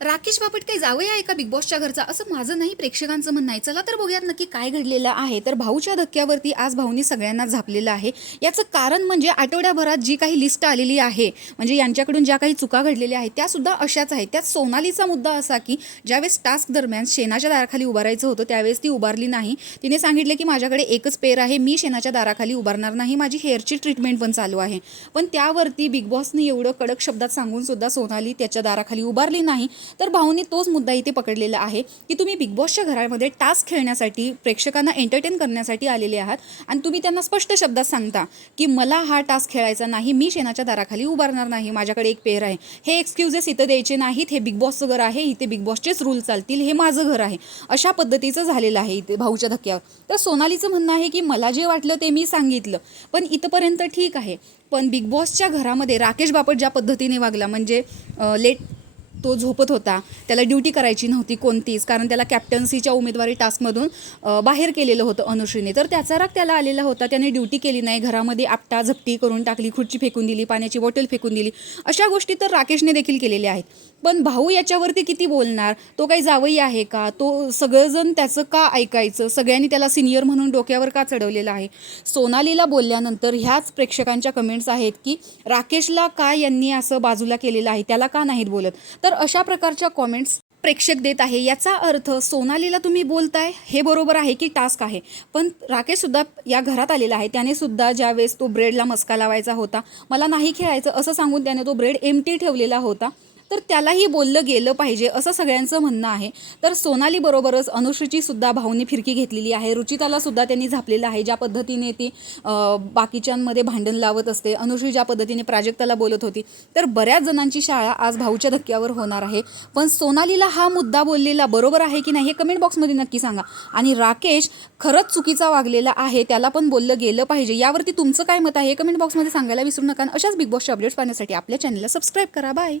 राकेश बापट काही जावई आहे का बिग बॉसच्या घरचा, असं माझं नाही, प्रेक्षकांचं म्हणणं आहे. चला तर बघूयात नक्की काय घडलेलं आहे. तर भाऊच्या धक्क्यावरती आज भाऊनी सगळ्यांना झापलेलं आहे. याचं कारण म्हणजे आठवड्याभरात जी काही लिस्ट आलेली आहे, म्हणजे यांच्याकडून ज्या काही चुका घडलेल्या आहेत त्यासुद्धा अशाच आहेत. त्यात सोनालीचा मुद्दा असा की ज्यावेळेस टास्क दरम्यान शेणाच्या दाराखाली उभारायचं होतं त्यावेळेस ती उभारली नाही. तिने सांगितले की माझ्याकडे एकच पेर आहे, मी शेणाच्या दाराखाली उभारणार नाही, माझी हेअरची ट्रीटमेंट पण चालू आहे. पण त्यावरती बिग बॉसने एवढं कडक शब्दात सांगून सुद्धा सोनाली त्याच्या दाराखाली उभारली नाही. तर भाऊनी तोच मुद्दा इथे पकडलेला आहे की तुम्ही बिग बॉसच्या घरामध्ये टास्क खेळण्यासाठी, प्रेक्षकांना एंटरटेन करण्यासाठी आलेले आहात आणि तुम्ही त्यांना स्पष्ट शब्दात सांगता की मला हा टास्क खेळायचा नाही, मी शेणाच्या दाराखाली उभारणार नाही, माझ्याकडे एक पेर आहे. हे एक्सक्युजेस इथं द्यायचे नाहीत, हे बिग बॉसचं घर आहे, इथे बिग बॉसचेच रूल चालतील, हे माझं घर आहे, अशा पद्धतीचं झालेलं आहे इथे भाऊच्या धक्क्यावर. तर सोनालीचं म्हणणं आहे की मला जे वाटलं ते मी सांगितलं, पण इथंपर्यंत ठीक आहे. पण बिग बॉसच्या घरामध्ये राकेश बापट ज्या पद्धतीने वागला, म्हणजे लेट तो झोपत होता, त्याला ड्युटी करायची नव्हती कोणतीच, कारण त्याला कॅप्टन्सीच्या उमेदवारी टास्कमधून बाहेर केलेलं होतं अनुश्रीने. तर त्याचा राग त्याला आलेला होता, त्याने ड्युटी केली नाही, घरामध्ये आपटा झपटी करून टाकली, खुर्ची फेकून दिली, पाण्याची बॉटल फेकून दिली, अशा गोष्टी तर राकेशने देखील केलेल्या आहेत. पण भाऊ याच्यावरती किती बोलणार? तो काही जावई आहे का? तो सगळंजण त्याचं का ऐकायचं? सगळ्यांनी त्याला सिनियर म्हणून डोक्यावर का चढवलेलं आहे? सोनालीला बोलल्यानंतर ह्याच प्रेक्षकांच्या कमेंट्स आहेत की राकेशला का यांनी असं बाजूला केलेलं आहे, त्याला का नाहीत बोलत? तर अशा प्रकारच्या कॉमेंट्स प्रेक्षक देत आहे. याचा अर्थ सोनालीला तुम्ही बोलताय हे बरोबर आहे की टास्क आहे, पण राकेशसुद्धा या घरात आलेला आहे. त्याने सुद्धा ज्यावेळेस तो ब्रेडला मस्का लावायचा होता, मला नाही खेळायचं असं सांगून त्याने तो ब्रेड एम्प्टी ठेवलेला होता, तर त्यालाही बोललं गेलं पाहिजे असं सगळ्यांचं म्हणणं आहे. तर सोनाली बरोबरच अनुश्रीची सुद्धा भाऊनी फिरकी घेतलेली आहे. रुचिताला सुद्धा त्यांनी झापलेलं आहे. ज्या पद्धतीने ती बाकीच्यांमध्ये भांडण लावत असते, अनुश्री ज्या पद्धतीने प्राजक्ताला बोलत होती, तर बऱ्याच जणांची शाळा आज भाऊच्या धक्क्यावर होणार आहे. पण सोनालीला हा मुद्दा बोललेला बरोबर आहे की नाही हे कमेंट बॉक्समध्ये नक्की सांगा. आणि राकेश खरंच चुकीचा वागलेला आहे, त्याला पण बोललं गेलं पाहिजे. यावरती तुमचं काय मत आहे हे कमेंट बॉक्समध्ये सांगायला विसरू नका. अशाच बिग बॉसचे अपडेट्स पाहण्यासाठी आपल्या चॅनलला सबस्क्राईब करा. बाय.